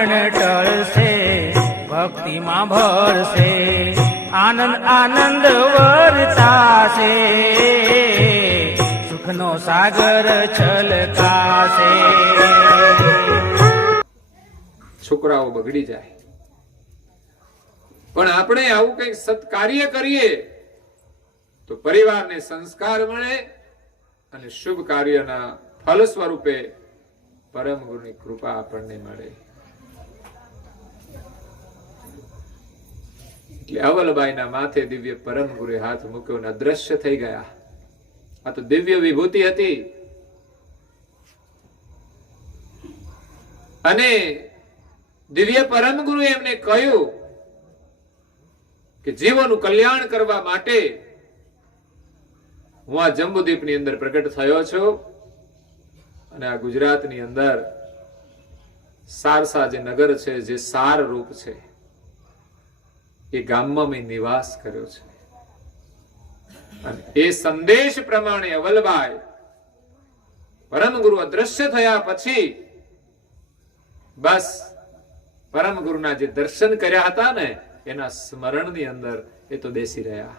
મરણ ટળશે, ભક્તિમાં ભરશે, આનંદ આનંદ વરસાશે, સુખનો સાગર છલકાશે. છોકરાઓ બગડી જાય, પણ આપણે આવું કંઈક સત્કાર્ય કરીએ તો પરિવારને સંસ્કાર મળે અને શુભ કાર્યના ફલ સ્વરૂપે પરમ ગુરુની કૃપા આપણને મળે. એટલે અવલબાઈના માથે દિવ્ય પરમ ગુરુએ હાથ મૂક્યો અને અદ્રશ્ય થઈ ગયા. આ તો દિવ્ય વિભૂતિ હતી. અને દિવ્ય પરમ ગુરુએ એમને કહ્યું કે જીવોનું કલ્યાણ કરવા માટે હું આ જંબુદ્વીપની અંદર પ્રગટ થયો છું અને આ ગુજરાતની અંદર સારસા જે નગર છે, જે સાર રૂપ છે, એ ગામમાં મેં નિવાસ કર્યો છે. અને એ સંદેશ પ્રમાણે અવલબાઈ પરમ ગુરુ અદ્રશ્ય થયા પછી બસ પરમ ગુરુના જે દર્શન કર્યા હતા ને એના સ્મરણની અંદર એ તો બેસી રહ્યા.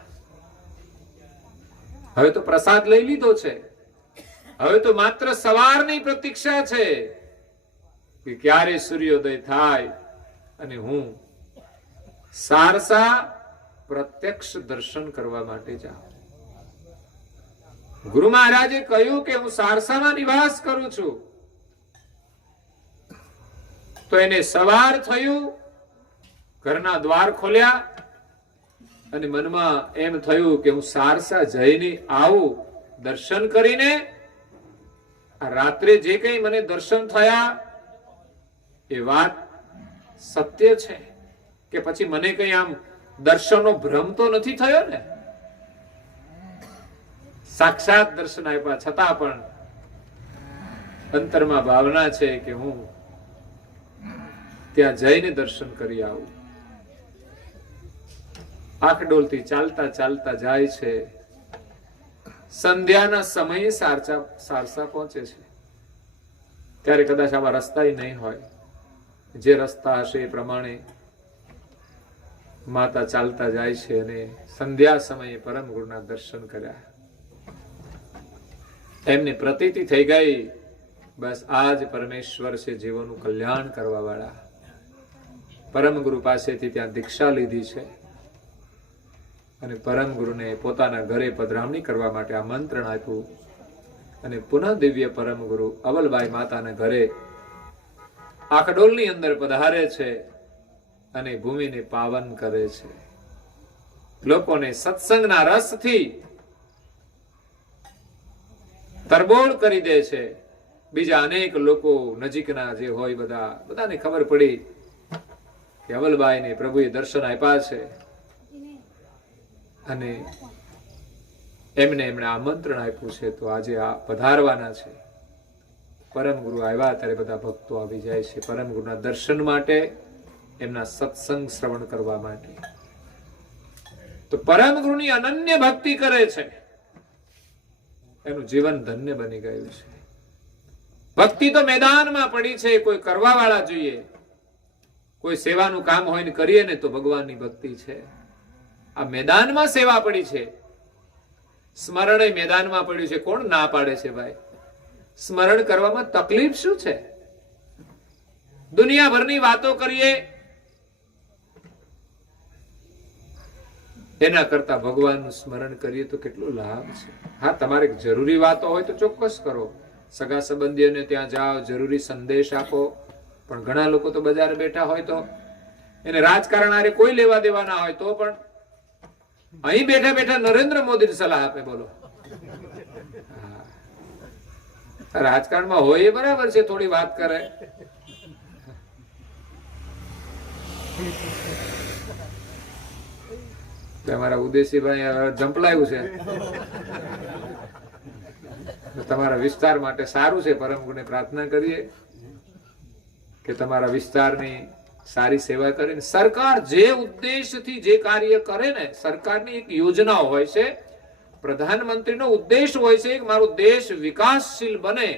હવે તો પ્રસાદ લઈ લીધો છે, હવે તો માત્ર સવારની પ્રતીક્ષા છે કે ક્યારે સૂર્યોદય થાય અને હું સારસા પ્રત્યક્ષ દર્શન કરવા માટે જાઉં. ગુરુ મહારાજે કહ્યું કે હું સારસામાં નિવાસ કરું છું. તો એને સવાર થયું, ઘરના દ્વાર ખોલ્યા અને મનમાં એમ થયું કે હું સારસા જઈને આવું, દર્શન કરીને આ રાત્રે જે કંઈ મને દર્શન થયા એ વાત સત્ય છે કે પછી મને કંઈ આમ દર્શનનો ભ્રમ તો નથી થયો ને? સાક્ષાત દર્શન આપ્યા છતાં પણ અંતરમાં ભાવના છે કે હું ત્યાં જઈને દર્શન કરી આવું. આખડોલથી ચાલતા ચાલતા જાય છે. સંધ્યાના સમયે સારસા પહોંચે છે. ત્યારે કદાચ આવા રસ્તા નહીં હોય. જે રસ્તા હશે એ પ્રમાણે માતા ચાલતા જાય છે અને સંધ્યા સમયે પરમ ગુરુના દર્શન કર્યા. એમની પ્રતીતિ થઈ ગઈ, બસ આજ પરમેશ્વર છે જીવોનું કલ્યાણ કરવા વાળા. પરમ ગુરુ પાસેથી ત્યાં દીક્ષા લીધી છે અને પરમ ગુરુને પોતાના ઘરે પધરામણી કરવા માટે આમંત્રણ આપ્યું. અને પુનઃ દિવ્ય પરમ ગુરુ અવલબાઈ માતાના ઘરે આખડોલની અંદર પધારે છે અને ભૂમિને પાવન કરે છે. લોકોને સત્સંગના રસથી તરબોળ કરી દે છે. બીજા અનેક લોકો નજીકના જે હોય બધાને ખબર પડી કે અવલબાઈને પ્રભુએ દર્શન આપ્યા છે અને એમણે આમંત્રણ આપ્યું છે, તો આજે આ પધારવાના છે. પરમ ગુરુ આવ્યા ત્યારે બધા ભક્તો આવી જાય છે પરમ ગુરુના દર્શન માટે, એમના સત્સંગ શ્રવણ કરવા માટે. તો પરમ ગુરુની અનન્ય ભક્તિ કરે છે, એનું જીવન ધન્ય બની ગયું છે. ભક્તિ તો મેદાનમાં પડી છે, કોઈ કરવા વાળા જોઈએ. કોઈ સેવાનું કામ હોય ને કરીએ ને તો ભગવાનની ભક્તિ છે. આ મેદાનમાં સેવા પડી છે, સ્મરણ મેદાનમાં પડ્યું છે. કોણ ના પાડે છે ભાઈ? સ્મરણ કરવામાં તકલીફ શું છે? દુનિયાભરની વાતો કરીએ એના કરતા ભગવાનનું સ્મરણ કરીએ તો કેટલો લાભ છે. હા, તમારે જરૂરી વાતો હોય તો ચોક્કસ કરો, સગા સંબંધીઓને ત્યાં જાઓ, જરૂરી સંદેશ આપો. પણ ઘણા લોકો તો બજાર બેઠા હોય તો એને રાજકારણ આરે કોઈ લેવા દેવા ના હોય તો પણ અહીં બેઠા બેઠા નરેન્દ્ર મોદી સલાહ આપે. બોલો, રાજકારણમાં હોય એ બરાબર છે, થોડી વાત કરે. તમારા ઉદેશીભાઈ જંપલાયું છે. તમારા વિસ્તાર માટે સારું છે. પરમ ગુરુને પ્રાર્થના કરીએ કે તમારા વિસ્તારની સારી સેવા કરે. સરકાર જે ઉદ્દેશથી જે કાર્ય કરે ને, સરકારની એક યોજના હોય છે, પ્રધાનમંત્રીનો ઉદ્દેશ હોય છે કે મારો દેશ વિકાસશીલ બને,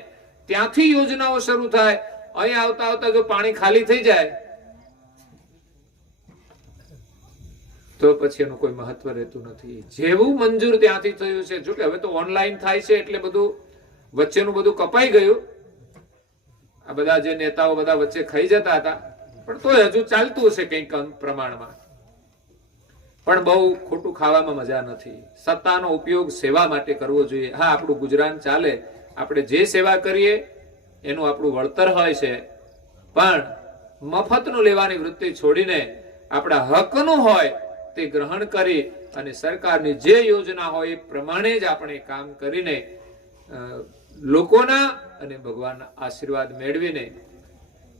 ત્યાંથી યોજનાઓ શરૂ થાય. અહીં આવતા આવતા જો પાણી ખાલી થઈ જાય તો પછી એનું કોઈ મહત્વ રહેતું નથી. જેવું મંજૂર ત્યાંથી થયું છે, જો કે હવે તો ઓનલાઈન થાય છે એટલે બધું વચ્ચેનું બધું કપાઈ ગયું. આ બધા જે નેતાઓ બધા વચ્ચે ખાઈ જતા હતા, પણ તોય હજુ ચાલતું હશે કંઈક પ્રમાણમાં. પણ બહુ ખોટું ખાવામાં મજા નથી. સત્તાનો ઉપયોગ સેવા માટે કરવો જોઈએ. હા, આપણું ગુજરાન ચાલે, આપણે જે સેવા કરીએ એનું આપણું વળતર હોય છે, પણ મફતનું લેવાની વૃત્તિ છોડીને આપણા હકનું હોય તે ગ્રહણ કરી અને સરકારની જે યોજના હોય એ પ્રમાણે જ આપણે કામ કરીને લોકોના અને ભગવાનના આશીર્વાદ મેળવીને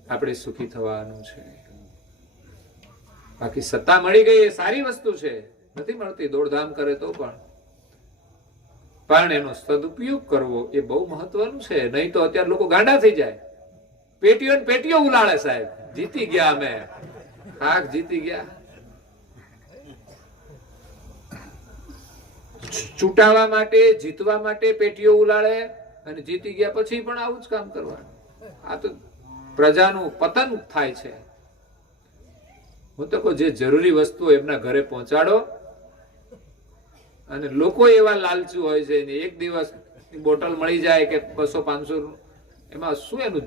આપણે સુખી થવાનું છે. બાકી સત્તા મળી ગઈ એ સારી વસ્તુ છે, નથી મળતી દોડધામ કરે તો પણ એનો સદુપયોગ કરવો એ બહુ મહત્વનું છે. નહીં તો અત્યારે લોકો ગાંડા થઈ જાય, પેટીઓ ને પેટીઓ ઉલાળે. સાહેબ, જીતી ગયા અમે, હાક જીતી ગયા. ચૂંટાવા માટે, જીતવા માટે પેટીઓ ઉલાળે અને જીતી ગયા પછી પણ આવું જ કામ કરવાનું. આ તો પ્રજાનું પતન થાય છે. હું તો કહું, જે જરૂરી વસ્તુઓ એમના ઘરે પહોંચાડો. અને લોકો એવા લાલચુ હોય છે, એક દિવસ બોટલ મળી જાય કે 200-500, એમાં શું એનું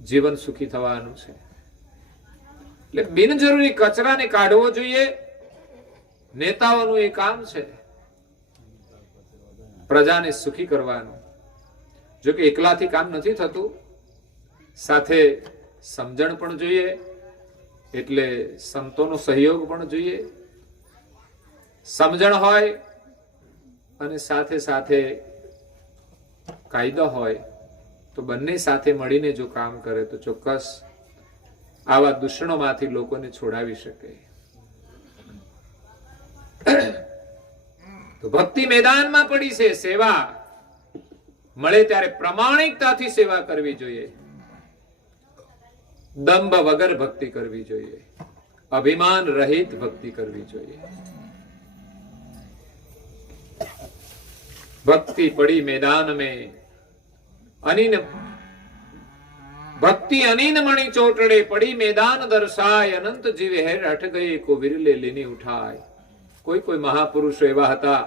જીવન સુખી થવાનું છે? એટલે બિનજરૂરી કચરાને કાઢવો જોઈએ. નેતાઓનું એ કામ છે પ્રજાને સુખી કરવાનું. જો કે એકલાથી કામ નથી થતું, સાથે સમજણ પણ જોઈએ, એટલે સંતોનો સહયોગ પણ જોઈએ. સમજણ હોય અને સાથે સાથે કાયદો હોય તો બંને સાથે મળીને જો કામ કરે તો ચોક્કસ આવા દૂષણોમાંથી લોકોને છોડાવી શકે. તો ભક્તિ મેદાનમાં પડી છે. સેવા મળે ત્યારે પ્રમાણિકતાથી સેવા કરવી જોઈએ. દંભ વગર ભક્તિ કરવી જોઈએ. અભિમાન રહિત ભક્તિ કરવી જોઈએ. ભક્તિ પડી મેદાન में अनिन भक्ति अनिन मणि चोटड़े पड़ी मैदान दर्शाय अनंत जीवे है हट गए को विरले लेनी उठाय. કોઈ કોઈ મહાપુરુષો એવા હતા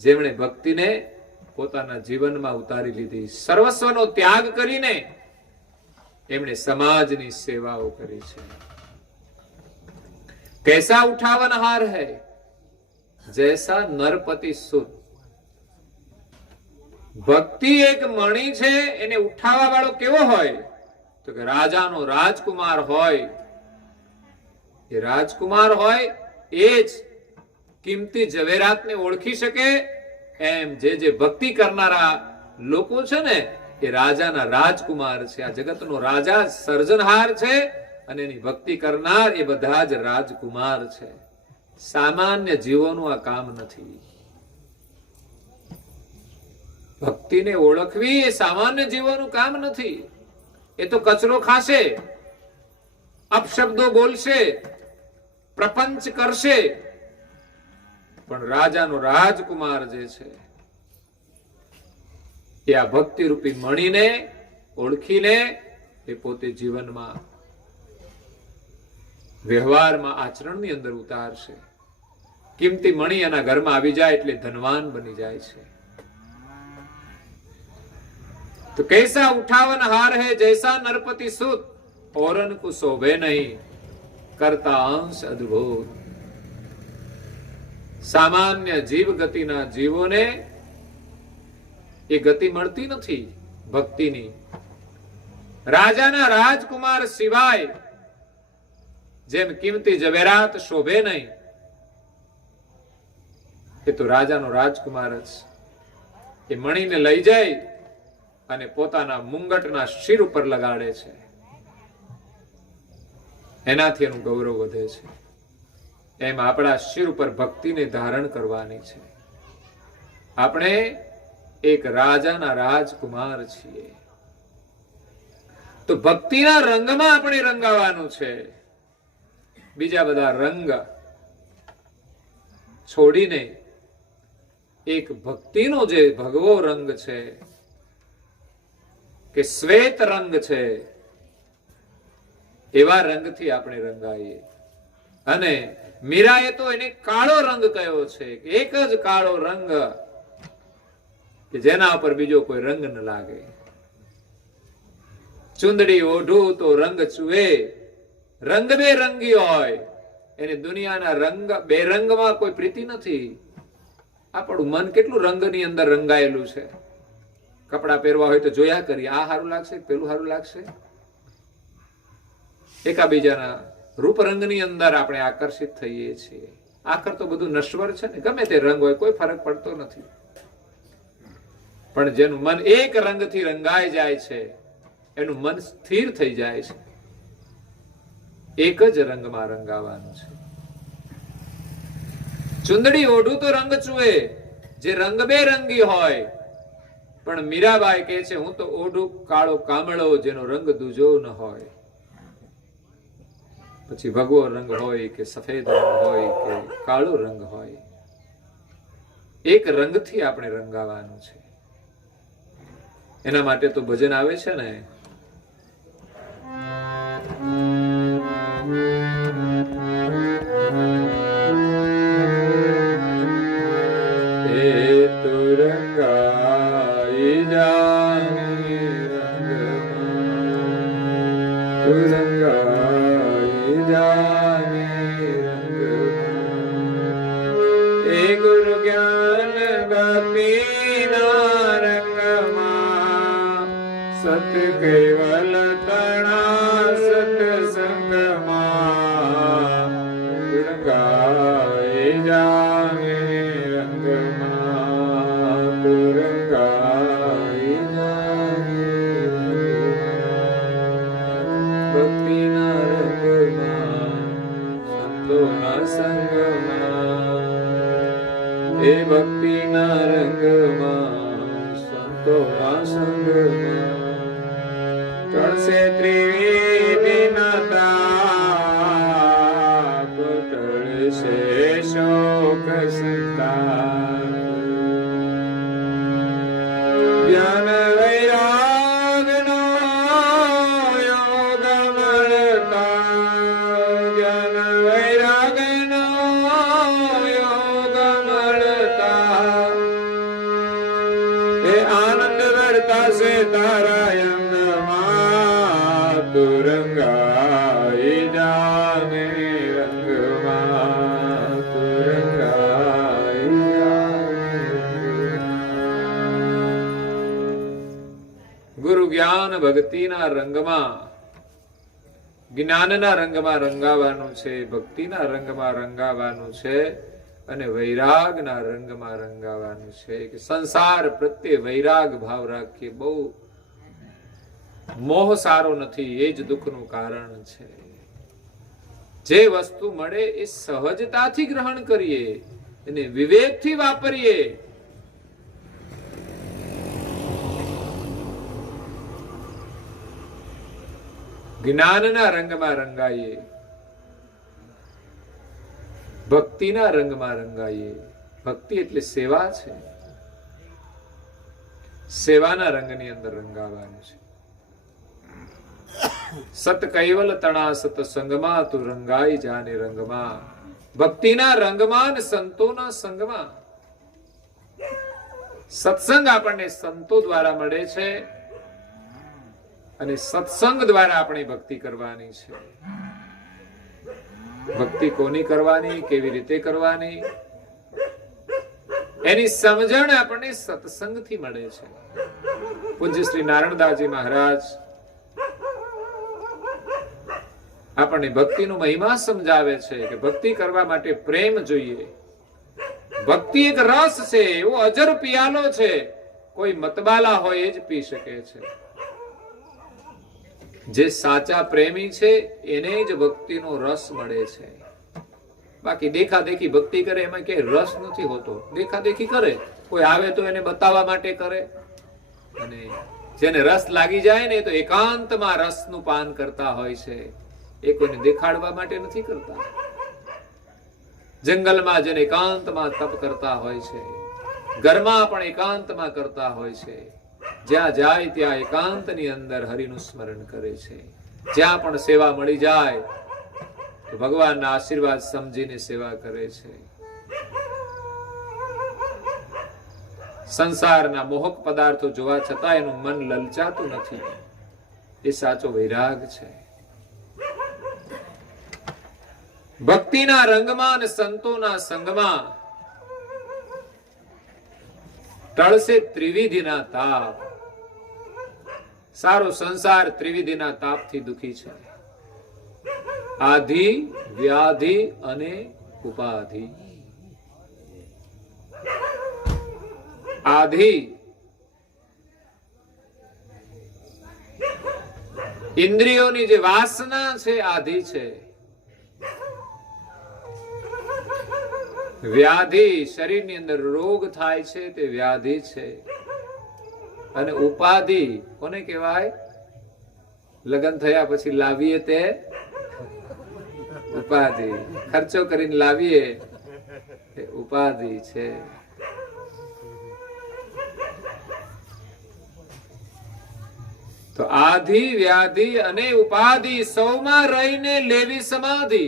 જેમણે ભક્તિને પોતાના જીવનમાં ઉતારી લીધી. સર્વસ્વનો ત્યાગ કરીને એમણે સમાજની સેવાઓ કરી છે. कैसा उठावनहार है जैसा नरपति सुत. ભક્તિ એક મણી છે, એને ઉઠાવવા વાળો કેવો હોય તો કે રાજાનો રાજકુમાર હોય. એ રાજકુમાર હોય એ જ કિંમતી ઝવેરાતને ઓળખી શકે. એમ જે ભક્તિ કરનારા લોકો છે ને એ રાજાના રાજકુમાર છે. આ જગતનો રાજા સર્જનહાર છે અને એની ભક્તિ કરનાર એ બધા જ રાજકુમાર છે. સામાન્ય જીવોનું આ કામ નથી. ભક્તિને ઓળખવી એ સામાન્ય જીવોનું કામ નથી. એ તો કચરો ખાશે, અપશબ્દો બોલશે, પ્રપંચ કરશે, પણ રાજાનો રાજકુમાર જે છે એ આ ભક્તિ રૂપી મણીને ઓળખીને એ પોતે જીવનમાં વ્યવહારમાં આચરણની અંદર ઉતારશે. કિંમતી મણી એના ઘરમાં આવી જાય એટલે ધનવાન બની જાય છે. तो कैसा उठावन हार है जैसा नरपति सुत औरन को शोभे नहीं करता अंश अद्भुत. સામાન્ય જીવ ગતિના જીવોને એ ગતિ મળતી નથી ભક્તિની. રાજાના રાજકુમાર સિવાય જેમ કિંમતી ઝવેરાત શોભે નહીં, એ તો રાજાનો રાજકુમાર જ. એ મણીને લઈ જાય અને પોતાના મુંગટના શિર ઉપર લગાડે છે. એનાથી એનું ગૌરવ વધે છે. એમ આપણા શિર ઉપર ભક્તિને ધારણ કરવાની છે. આપણે એક રાજાના રાજકુમાર છીએ. તો ભક્તિના રંગમાં આપણે રંગાવાનું છે. બીજા બધા રંગ છોડીને એક ભક્તિનો જે ભગવો રંગ છે કે શ્વેત રંગ છે એવા રંગથી આપણે રંગાઈએ. અને મીરાએ તો એને કાળો રંગ કહ્યો છે, એક જ કાળો રંગ કે જેના ઉપર બીજો કોઈ રંગ ન લાગે. ચુંદડી ઓઢું તો રંગ ચુએ, રંગબેરંગી હોય. એને દુનિયાના રંગ બેરંગમાં કોઈ પ્રીતિ નથી. આપણું મન કેટલું રંગની અંદર રંગાયેલું છે. કપડા પહેરવા હોય તો જોયા કરીએ, આ સારું લાગશે, પેલું સારું લાગશે. એકાબીજાના રૂપ રંગની અંદર આપણે આકર્ષિત થઈએ છીએ. આખર તો બધું નશ્વર છે ને, ગમે તે રંગ હોય કોઈ ફરક પડતો નથી. પણ જેનું મન એક રંગથી રંગાઈ જાય છે એનું મન સ્થિર થઈ જાય છે. એક જ રંગમાં રંગાવાનું છે. ચુંદડી ઓઢું તો રંગ ચુએ, જે રંગબેરંગી હોય. પણ મીરાબાઈ કહે છે હું તો ઓઢું કાળો કામળો, જેનો રંગ દૂજો ન હોય. પછી ભગવો રંગ હોય કે સફેદ રંગ હોય કે કાળો રંગ હોય, એક રંગથી આપણે રંગાવાનું છે. એના માટે તો ભજન આવે છે ને, સત કૈવલ તણા સત્સંગમાં રંગાઈ જાને રંગમાં, રંગાઈ જાને ભક્તિના રંગમાં, સંતોના સંગમાં. એ ભક્તિના રંગમાં, સંતોના સંગમાં ટળશે ત્રિવેદીના તાપ, ટળશે શોક સંતાપ. જ્ઞાન વૈરાગનો યોગ મળતા, જ્ઞાન વૈરાગનો યોગ મળતા. એ આનંદ વર્તાશે તારા અંગમાં, તું રંગાઈ જાને રંગમાં, તું રંગાઈ જાને. ગુરુ જ્ઞાન ભક્તિના રંગમાં, જ્ઞાનના રંગમાં રંગાવાનું છે, ભક્તિના રંગમાં રંગાવાનું છે, અને વૈરાગના રંગમાં રંગાવાનું છે. કે સંસાર પ્રત્યે વૈરાગ ભાવ રાખીએ. બહુ મોહ સારો નથી, એ જ દુઃખનું કારણ છે. જે વસ્તુ મળે એ સહજતાથી ગ્રહણ કરીએ, એને વિવેકથી વાપરીએ. જ્ઞાનના રંગમાં રંગાઈએ, ભક્તિના રંગમાં રંગાઈએ. ભક્તિ એટલે સેવા છે, સેવાના રંગની અંદર રંગાવાનું છે. સત કૈવલ તણા સત્સંગમાં, તું રંગાઈ જાને રંગમાં. ભક્તિના રંગમાં ને સંતોના સંગમાં. સત્સંગ આપણને સંતો દ્વારા મળે છે, અને સત્સંગ દ્વારા આપણે ભક્તિ કરવાની છે. ભક્તિ કોની કરવાની, કેવી રીતે કરવાની, એની સમજણ આપણને સત્સંગથી મળે છે. પૂજ્ય શ્રી નારાયણદાસજી મહારાજ આપણને ભક્તિનો મહિમા સમજાવે છે કે ભક્તિ કરવા માટે પ્રેમ જોઈએ. ભક્તિ એક રસ છે, એવો અજર પિયાલો છે, કોઈ મતબાલા હોય એ જ પી શકે છે. જે સાચા પ્રેમી છે એને જ ભક્તિનો રસ મળે છે. બાકી દેખાદેખી ભક્તિ કરે એમાં કે રસ નથી હોતો. દેખાદેખી કરે, કોઈ આવે તો એને બતાવવા માટે કરે, અને જેને રસ લાગી જાય ને તો એકાંતમાં રસનું પાન કરતા હોય છે. એ કોઈને દેખાડવા માટે નથી કરતા. જંગલમાં જેને એકાંતમાં તપ કરતા હોય છે, ઘરમાં પણ એકાંતમાં કરતા હોય છે, જ્યાં જાય ત્યાં એકાંતની અંદર હરિનું સ્મરણ કરે છે. જ્યાં પણ સેવા મળી જાય તો ભગવાનના આશીર્વાદ સમજીને સેવા કરે છે. સંસારના મોહક પદાર્થો જોવા છતાં એનું મન લલચાતું નથી. એ સાચો વૈરાગ છે. ભક્તિના રંગમાં અને સંતોના સંગમાં ટળશે ત્રિવિધિના તાપ. સારો સંસાર ત્રિવિધિના તાપથી દુખી છે. આધિ, વ્યાધિ અને ઉપાધિ. આધિ ઇન્દ્રિયોની જે વાસના છે, આધિ છે. વ્યાધિ શરીરની અંદર રોગ થાય છે, તે વ્યાધિ છે. અને ઉપાધિ કોને કહેવાય? લગ્ન થયા પછી લાવીએ તે ઉપાધિ. ખર્ચો કરીને લાવીએ તે ઉપાધિ છે. તો આધિ, વ્યાધિ અને ઉપાધિ સૌમાં રહીને લેવી સમાધિ.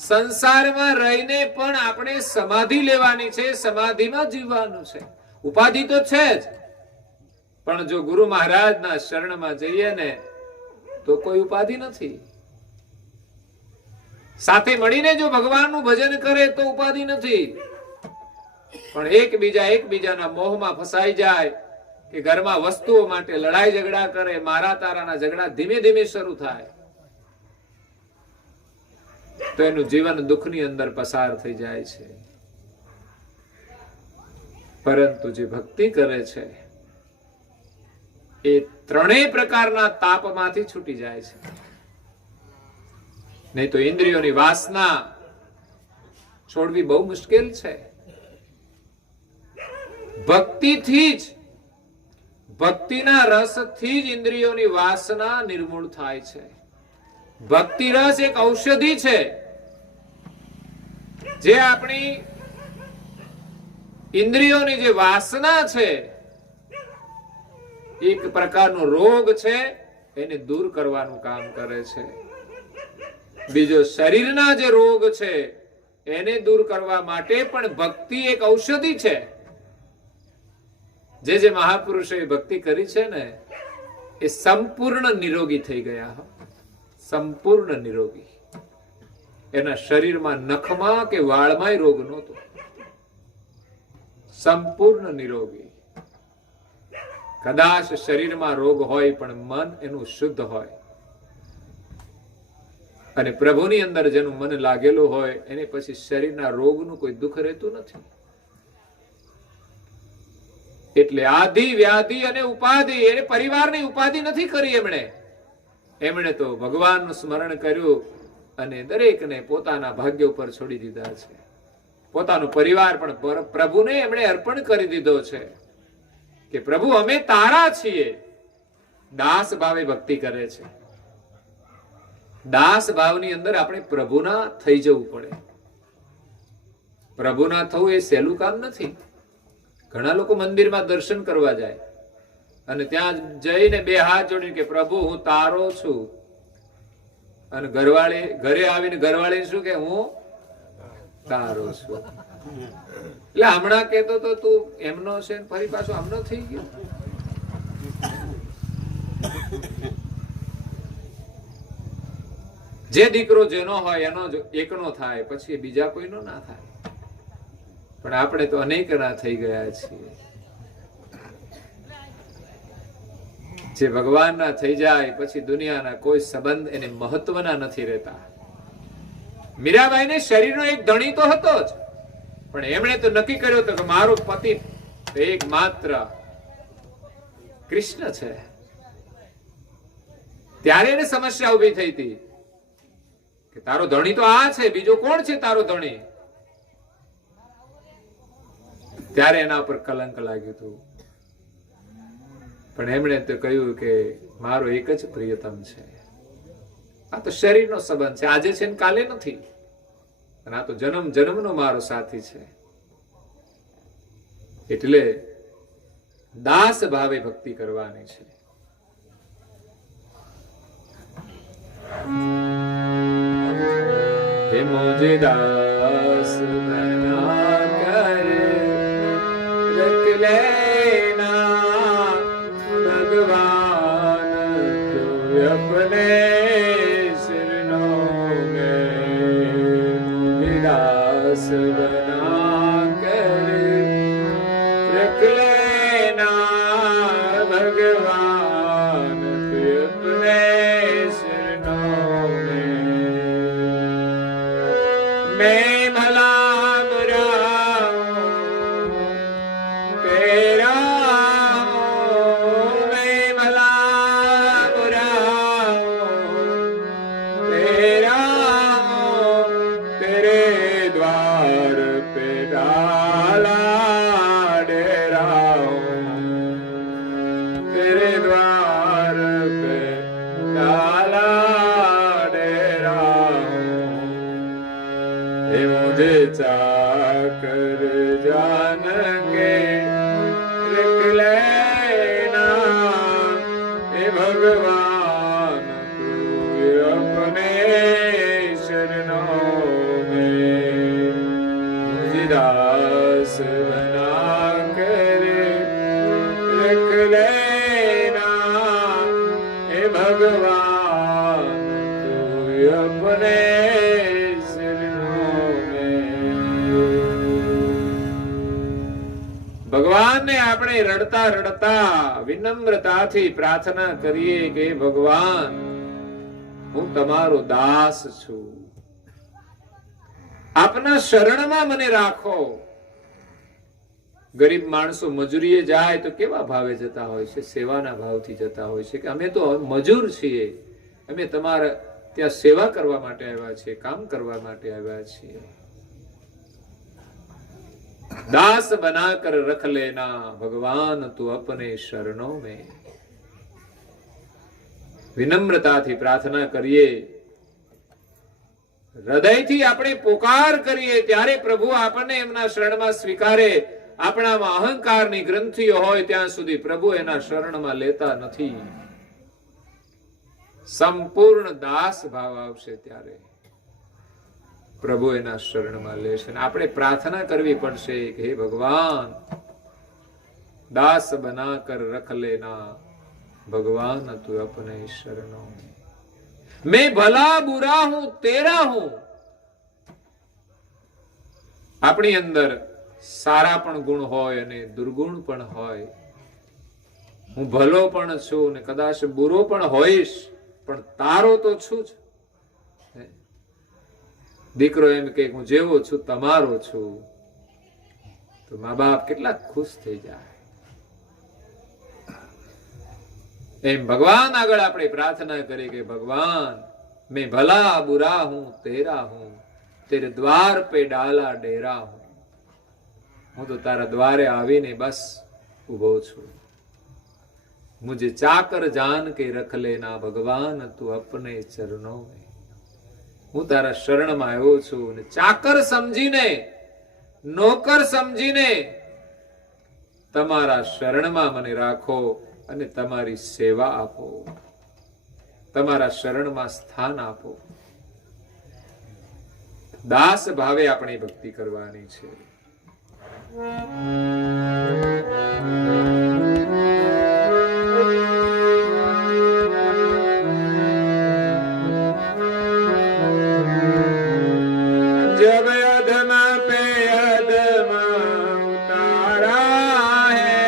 સંસારમાં રહીને પણ આપણે સમાધિ લેવાની છે, સમાધિમાં જીવવાનું છે. ઉપાધિ તો છે જ, પણ જો ગુરુ મહારાજના શરણમાં જઈએ ને તો કોઈ ઉપાધિ નથી. સાથે મળીને જો ભગવાનનું ભજન કરે તો ઉપાધિ નથી. પણ એકબીજાના મોહમાં ફસાઈ જાય કે ઘરમાં વસ્તુઓ માટે લડાઈ ઝઘડા કરે, મારા તારાના ઝઘડા ધીમે ધીમે શરૂ થાય તો એનું જીવન દુઃખની અંદર પસાર થઈ જાય છે. પરંતુ જે ભક્તિ કરે છે એ ત્રણેય પ્રકારના તાપમાંથી છૂટી જાય છે. નહીં તો ઇન્દ્રિયોની વાસના છોડવી બહુ મુશ્કેલ છે. ભક્તિથી જ, ભક્તિના રસથી જ ઇન્દ્રિયોની વાસના નિર્મૂળ થાય છે. ભક્તિ રસ એક ઔષધિ છે જે આપણી ઇન્દ્રિયોની જે વાસના છે, એક પ્રકારનો રોગ છે, એને દૂર કરવાનું કામ કરે છે. બીજો શરીરના જે રોગ છે એને દૂર કરવા માટે પણ ભક્તિ એક ઔષધિ છે. જે મહાપુરુષોએ ભક્તિ કરી છે ને એ સંપૂર્ણ નિરોગી થઈ ગયા. સંપૂર્ણ નિરોગી. એના શરીરમાં નખમાં કે વાળમાં રોગ નહોતો. સંપૂર્ણ નિરોગી. કદાચ શરીરમાં રોગ હોય પણ મન એનું શુદ્ધ હોય અને પ્રભુની અંદર જેનું મન લાગેલું હોય એને પછી શરીરના રોગનું કોઈ દુઃખ રહેતું નથી. એટલે આધિ, વ્યાધિ અને ઉપાધિ, એને પરિવારની ઉપાધિ નથી કરી. એમણે તો ભગવાનનું સ્મરણ કર્યું અને દરેકને પોતાના ભાગ્ય ઉપર છોડી દીધા છે. પોતાનો પરિવાર પણ પ્રભુને એમણે અર્પણ કરી દીધો છે કે પ્રભુ અમે તારા છીએ. દાસ ભાવે ભક્તિ કરે છે. દાસ ભાવની અંદર આપણે પ્રભુના થઈ જવું પડે. પ્રભુના થવું એ સહેલું કામ નથી. ઘણા લોકો મંદિરમાં દર્શન કરવા જાય અને ત્યાં જઈને બે હાથ જોડીને કે પ્રભુ હું તારો છું, અને ઘરે આવીને ઘરવાળી શું કે હું તારો છું. એટલે હમણાં કેતો તો તું એમનો છે, ફરી પાછો આમનો થઈ ગયો. જે દીકરો જેનો હોય એનો એકનો થાય, પછી બીજા કોઈનો ના થાય. પણ આપણે તો અનેકના થઈ ગયા છીએ. જે ભગવાનના થઈ જાય પછી દુનિયાના કોઈ સંબંધ એને મહત્વના નથી રહેતા. મીરાબાઈને શરીરનો એક ધણી તો હતો જ, પણ એમણે તો નક્કી કર્યો હતો કે મારો પતિ એક માત્ર કૃષ્ણ છે. ત્યારે એને સમસ્યા ઉભી થઈ હતી કે તારો ધણી તો આ છે, બીજો કોણ છે તારો ધણી? ત્યારે એના પર કલંક લાગ્યું હતું. પણ એમણે તો કહ્યું કે મારો એક જ પ્રિયતમ છે. આ તો શરીરનો સંબંધ છે, આજે છે ને કાલે નથી. અને આ તો જન્મ જન્મનો મારો સાથી છે. એટલે દાસ ભાવે ભક્તિ કરવાની છે. હે મુझे दास बना कर रख लेना भगवान तू अपने शरणों में. मुझे दास बना कर रख लेना भगवान तू अपने शरणों में. मैं भला बुरा तेरा मैं भला बुरा तेरा तेरे द्वार पे डाला डेरा तेरे द्वार पे डाला डेरा. हे मुझे चाकर जान के रख लेना हे भगवान तू अपने शरणों में. मुझे दास बना कर रख लेना हे भगवान तू अपने ભગવાનને આપણે રડતા રડતા વિનમ્રતાથી પ્રાર્થના કરીએ કે ભગવાન હું તમારો દાસ છું, આપના શરણમાં મને રાખો. ગરીબ માણસો મજૂરીએ જાય તો કેવા ભાવે જતા હોય છે? સેવાના ભાવથી જતા હોય છે કે અમે તો મજૂર છીએ, અમે તમારા ત્યાં સેવા કરવા માટે આવ્યા છીએ, કામ કરવા માટે આવ્યા છીએ. दास बनाकर रख लेना भगवान तू अपने शरणों में. વિનમ્રતાથી પ્રાર્થના કરીએ, હૃદયથી આપણે પોકાર કરીએ ત્યારે પ્રભુ આપણને એમના શરણમાં સ્વીકારે. આપણામાં અહંકારની ગ્રંથિઓ હોય ત્યાં સુધી પ્રભુ એના શરણમાં લેતા નથી. સંપૂર્ણ દાસ ભાવ આવશે ત્યારે પ્રભુ એના શરણમાં લેશે. આપણે પ્રાર્થના કરવી પડશે કે હે ભગવાન દાસ બના કર રખ લેના ભગવાન તું अपने शरणों में. मैं भला बुरा हूं तेरा हूं. આપણી અંદર સારા પણ ગુણ હોય અને દુર્ગુણ પણ હોય. હું ભલો પણ છું ને કદાચ બુરો પણ હોઈશ, પણ તારો તો છું જ. દીકરો એમ કે હું જેવો છું તમારો છું તો મા બાપ કેટલા ખુશ થઈ જાય. એમ ભગવાન આગળ આપણે પ્રાર્થના કરીએ કે ભગવાન મેં ભલા બુરા હું તેરા હું, તેરે દ્વાર પે ડાલા ડેરા હું. હું તો તારા દ્વારે આવીને બસ ઉભો છું. મુझे ચાકર જાન કે રખ લેના ભગવાન તું अपने ચરણોं में. હું તારા શરણમાં આવ્યો છું અને ચાકર સમજીને, નોકર સમજીને તમારા શરણમાં મને રાખો અને તમારી સેવા આપો, તમારા શરણમાં સ્થાન આપો. દાસ ભાવે આપણે ભક્તિ કરવાની છે. जब अधम पे अधम उतारा है,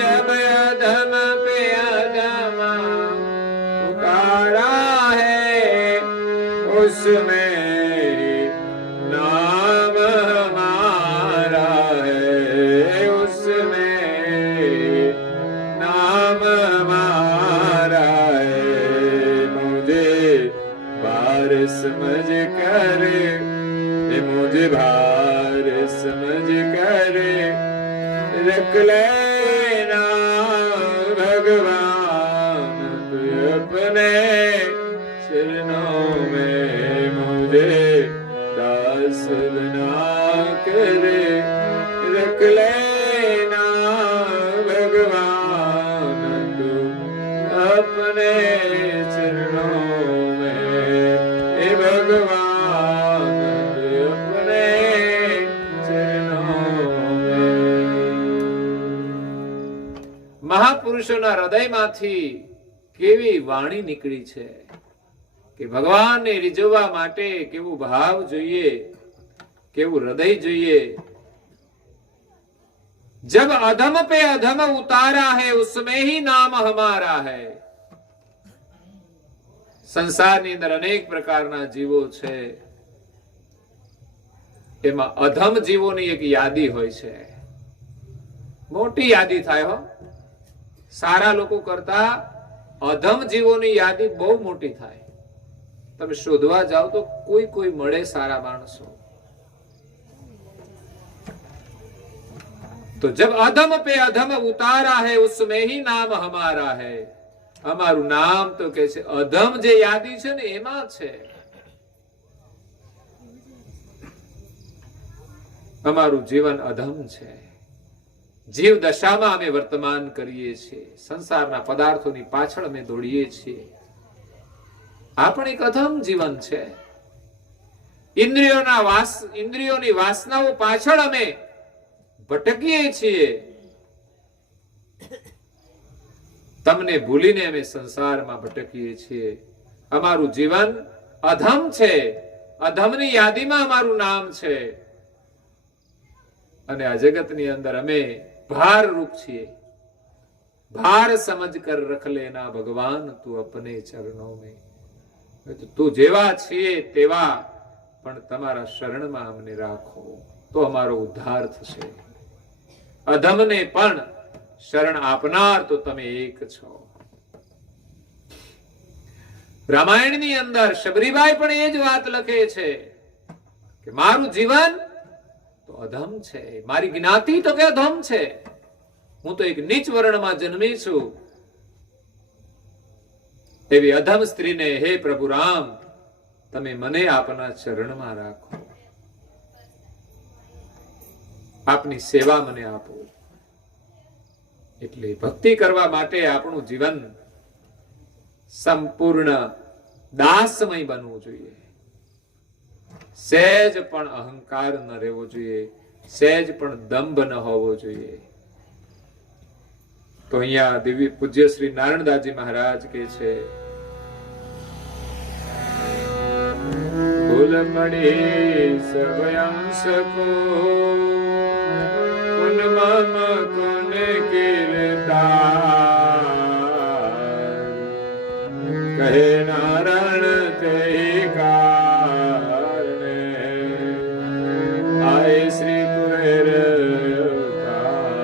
जब अधम पे अधम उतारा है, उसमें नाम हमारा है, उसमें नाम हमारा है. मुझे बार समझ कर, मुझे भार समझ कर रख लेना भगवान तू अपने चरणों में. मुझे दास बना कर रख लेना પુરુષોના હૃદયમાંથી કેવી વાણી નીકળી છે કે ભગવાનને રીઝવવા માટે કેવું ભાવ જોઈએ, કેવું હૃદય જોઈએ। जब अधम पे अधम उतारा है उसमें ही नाम हमारा है। સંસારની અંદર અનેક પ્રકારના જીવો છે, એમાં અધમ જીવોની એક યાદી હોય છે, મોટી યાદી થાય હો। સારા લોકો કરતા અધમ જીવોની યાદી બહુ મોટી થાય। તમે શોધવા જાઓ તો કોઈ કોઈ મળે સારા માણસો। तो जब अधम पे अधम उतारा है उसमें ही नाम हमारा है। हमारू नाम तो के छे अधम जे यादी छे ने एमां छे। हमारू जीवन अधम छे। जीव दशामां अमे वर्तमान करीए छीए, संसारना पदार्थोनी पाछळ अमे दौड़ीए छीए। आ पण एक अधम जीवन छे। इंद्रियोनी वासनाओ पाछळ अमे भटकीए छीए। तमने भूलीने अमे संसारमां भटकीए छीए। अमारुं जीवन अधम छे, अधमनी यादीमां अमारुं नाम छे। अने आ जगतनी अंदर अमे भार रूप छीए। भार समझ कर रख लेना भगवान तू अपने चरणों में। तो तू जेवा छीए तेवा पण तमारा शरणमां अमने राखो तो अमारो उद्धार थशे। अधमने पण शरण आपनार तो तमे एक छो। रामायणनी अंदर शबरीबाई पण ए ज वात लखे छे के मारू जीवन तो अधम छे, मारी ज्ञाति तो के अधम छे। हूँ तो एक नीच वर्णमां जन्मी छुं। एवी अधम स्त्रीने हे प्रभु राम तमे मने आपना चरणमां राखो, आपनी सेवा मने आपो। એટલે ભક્તિ કરવા માટે આપણું જીવન સંપૂર્ણ દાસમય બનવું જોઈએ। સહેજ પણ અહંકાર ન રહેવો જોઈએ, સહેજ પણ દંભ ન હોવો જોઈએ। તો અહીંયા દિવ્ય પૂજ્ય શ્રી નારાયણદાસજી મહારાજ કહે છે, ભૂલ પડી સર્વયાંશ કો कुन मम कुन कीर्तार कहे नारायण ते कारणे आए श्री कुबेर अवतार।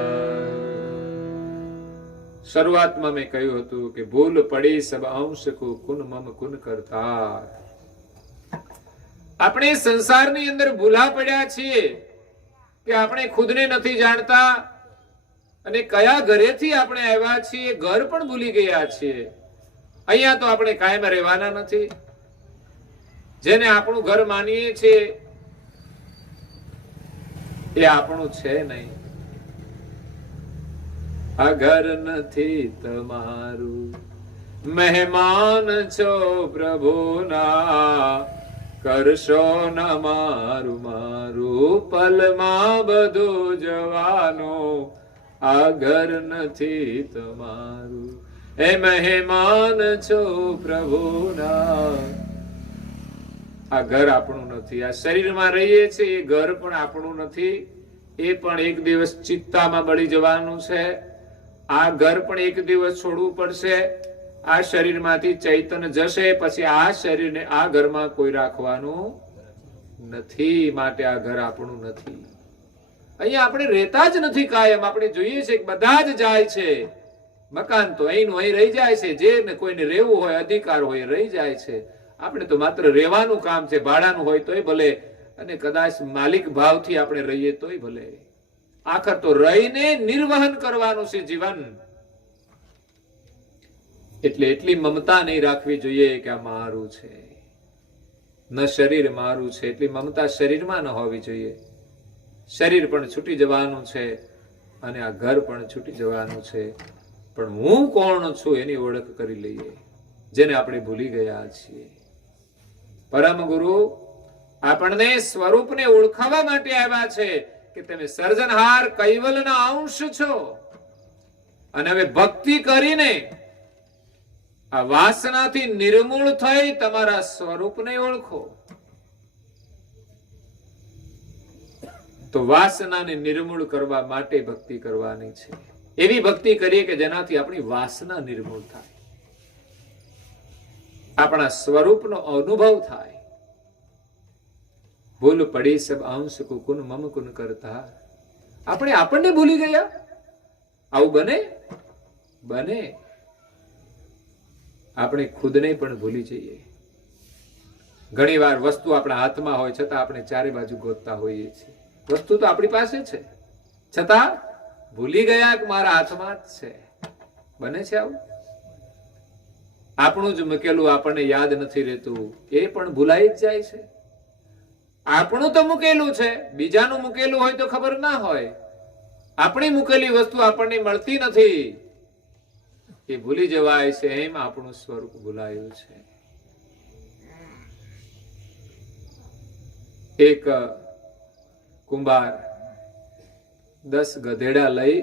शुरुआत में मैं कह્યું હતું કે ભૂલ પડી સબ અંશ કો कुन मम कुन करतार। આપણે સંસારની અંદર ભૂલા પડ્યા છીએ કે આપણે ખુદને નથી જાણતા અને કયા ઘરેથી આપણે આવ્યા છીએ ઘર પણ ભૂલી ગયા છીએ। અહીંયા તો આપણે કાયમ રહેવાના નથી। જેને આપણું ઘર માનીએ છીએ એ આપણું છે નહીં। આ ઘર નથી તમારું, મહેમાન છો પ્રભુના। કરશો ન મારું મારું પલમાં બધું જવાનું। આ ઘર નથી તમારું, એ મહેમાન છો પ્રભુના। આ ઘર આપણું નથી। આ શરીરમાં રહીએ છીએ એ ઘર પણ આપણું નથી। એ પણ એક દિવસ ચિત્તામાં બળી જવાનું છે। આ ઘર પણ એક દિવસ છોડવું પડશે। આ શરીરમાંથી ચૈતન્ય જશે, પછી આ શરીરને આ ઘરમાં કોઈ રાખવાનું નથી। માટે આ ઘર આપણું નથી। અહીંયા આપણે રહેતા જ નથી કાયમ। આપણે જોઈએ છે કે બધા જ જાય છે। મકાન તો અહીંનું અહીં રહી જાય છે, જે કોઈને રહેવું હોય અધિકાર હોય રહી જાય છે। આપણે તો માત્ર રહેવાનું કામ છે। ભાડાનું હોય તોય ભલે, અને કદાચ માલિક ભાવથી આપણે રહીએ તોય ભલે। આખર તો રહીને નિર્વહન કરવાનું છે જીવન। એટલે એટલી મમતા નહીં રાખવી જોઈએ કે આ મારું છે, ન શરીર મારું છે। એટલી મમતા શરીરમાં ન હોવી જોઈએ। શરીર પણ છૂટી જવાનું છે અને આ ઘર પણ છૂટી જવાનું છે, પણ હું કોણ છું એની ઓળખ કરી લઈએ, જેને આપણે ભૂલી ગયા છીએ। પરમ ગુરુ આપણને સ્વરૂપને ઓળખાવા માટે આવ્યા છે કે તમે સર્જનહાર કૈવલના અંશ છો। અને હવે ભક્તિ કરીને આ વાસનાથી નિર્મૂળ થઈ તમારા સ્વરૂપને ઓળખો. તો વાસનાને નિર્મૂળ કરવા માટે ભક્તિ કરવાની છે. એવી ભક્તિ કરીએ કે જેનાથી આપણી વાસના નિર્મૂળ થાય, આપણા સ્વરૂપનો અનુભવ થાય. ભૂલ પડી સબ અંશ કુકુન મમ કુન કરતા. આપણે આપણને ભૂલી ગયા. આવું બને? બને. આપણે ખુદને પણ ભૂલી જઈએ. ઘણી વાર વસ્તુ આપણા હાથમાં હોય છતાં આપણે ચારે બાજુ ગોતતા હોઈએ છીએ. વસ્તુ તો આપણી પાસે છે, છતાં ભૂલી ગયા કે મારા હાથમાં જ છે. બને છે આવું? આપણું જ મૂકેલું આપણને યાદ નથી રહેતું, એ પણ ભૂલાઈ જ જાય છે. આપણું તો મૂકેલું છે, બીજાનું મૂકેલું હોય તો ખબર ના હોય. આપણી મૂકેલી વસ્તુ આપણને મળતી નથી, એ ભૂલી જવાય છે. એમ આપણું સ્વરૂપ ભૂલાયું છે. એક કુંભાર 10 ગધેડા લઈ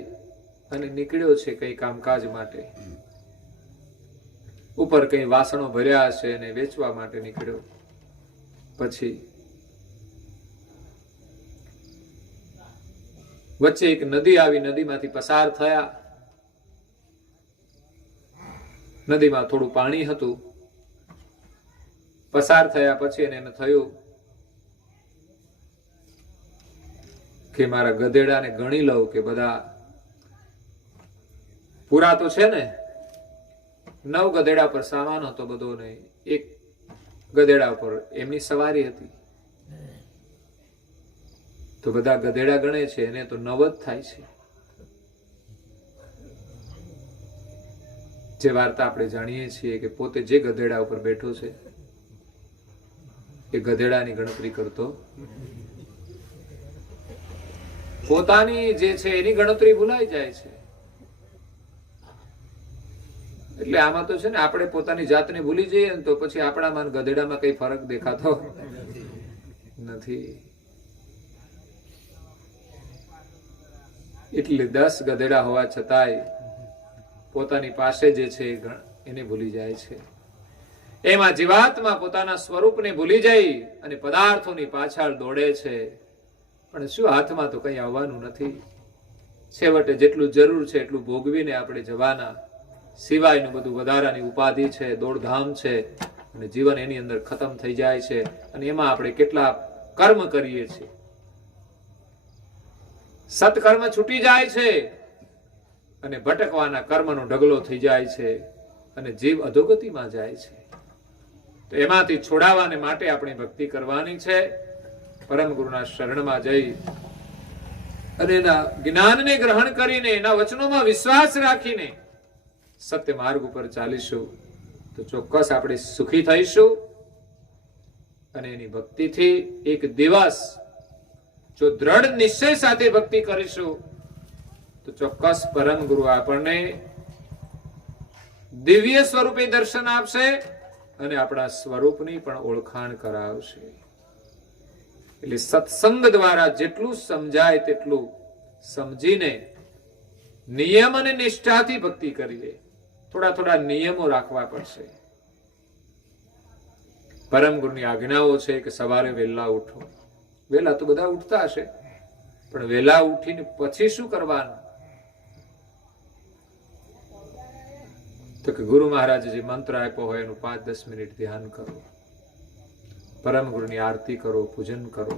અને નીકળ્યો છે કઈ કામકાજ માટે. ઉપર કઈ વાસણો ભર્યા છે અને વેચવા માટે નીકળ્યો. પછી વચ્ચે એક નદી આવી, નદીમાંથી પસાર થયા. નદીમાં થોડું પાણી હતું. પસાર થયા પછી એને થયું કે મારા ગધેડાને ગણી લઉં કે બધા પૂરા તો છે ને. 9 ગધેડા પર સામાન હતો બધો, ને એક ગધેડા પર એમની સવારી હતી. તો બધા ગધેડા ગણે છે, એને તો 9 જ થાય છે. જે વાર્તા આપણે જાણીએ છીએ કે પોતે જે ગધેડા ઉપર બેઠો છે એ ગધેડાની ગણતરી કરતો, પોતાની જે છે એની ગણતરી ભૂલાઈ જાય છે. એટલે આમાં તો છે ને, આપણે પોતાની જાતને ભૂલી જઈએ ને તો પછી આપણામાં ગધેડામાં કઈ ફરક દેખાતો નથી. એટલે 10 ગધેડા હોવા છતાંય પોતાની પાસે જે છે એને ભૂલી જાય છે. એમાં જીવાત્મા પોતાના સ્વરૂપને ભૂલી જાય અને પદાર્થોની પાછળ દોડે છે. પણ શું, હાથમાં તો કઈ આવવાનું નથી. છેવટે જેટલું જરૂર છે એટલું ભોગવીને આપણે જવાના. સિવાયનું બધું વધારાની ઉપાધિ છે, દોડધામ છે, અને જીવન એની અંદર ખતમ થઈ જાય છે. અને એમાં આપણે કેટલા કર્મ કરીએ છીએ. સત્કર્મ છૂટી જાય છે અને ભટકવાના કર્મનો ઢગલો થઈ જાય છે અને જીવ અધોગતિમાં જાય છે. તો એમાંથી છોડાવવાને માટે આપણે ભક્તિ કરવાની છે. પરમ ગુરુના શરણમાં જઈ અને એના જ્ઞાનને ગ્રહણ કરીને, એના વચનોમાં વિશ્વાસ રાખીને સત્ય માર્ગ ઉપર ચાલીશું તો ચોક્કસ આપણે સુખી થઈશું. અને એની ભક્તિથી એક દિવસ જો દ્રઢ નિશ્ચય સાથે ભક્તિ કરીશું તો ચોક્કસ પરમ ગુરુ આપણને દિવ્ય સ્વરૂપે દર્શન આપશે અને આપણા સ્વરૂપની પણ ઓળખાણ કરાવશે. એટલે સત્સંગ દ્વારા જેટલું સમજાય તેટલું સમજીને નિયમ અને નિષ્ઠાથી ભક્તિ કરીએ. થોડા થોડા નિયમો રાખવા પડશે. પરમ ગુરુની આજ્ઞાઓ છે કે સવારે વહેલા ઉઠો. વહેલા તો બધા ઉઠતા હશે, પણ વહેલા ઉઠીને પછી શું કરવાનું? તો કે ગુરુ મહારાજે જે મંત્ર આપ્યો હોય એનું 5-10 મિનિટ ધ્યાન કરો. પરમ ગુરુની આરતી કરો, પૂજન કરો,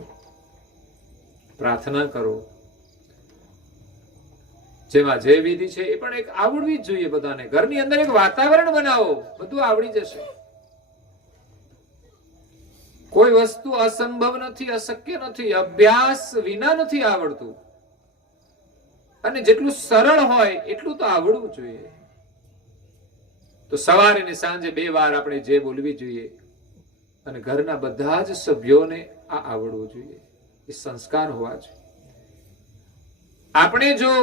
પ્રાર્થના કરો. જેમાં જે વિધિ છે એ પણ એક આવડવી જ જોઈએ બધાને. ઘરની અંદર એક વાતાવરણ બનાવો, બધું આવડી જશે. કોઈ વસ્તુ અસંભવ નથી, અશક્ય નથી. અભ્યાસ વિના નથી આવડતું. અને જેટલું સરળ હોય એટલું તો આવડવું જોઈએ. તો સવારે ને સાંજે 2 વાર આપણે જે બોલવી જોઈએ અને ઘરના બધા જ સભ્યોને આ આવડવું જોઈએ. એ સંસ્કાર હોવા જોઈએ. આપણે જો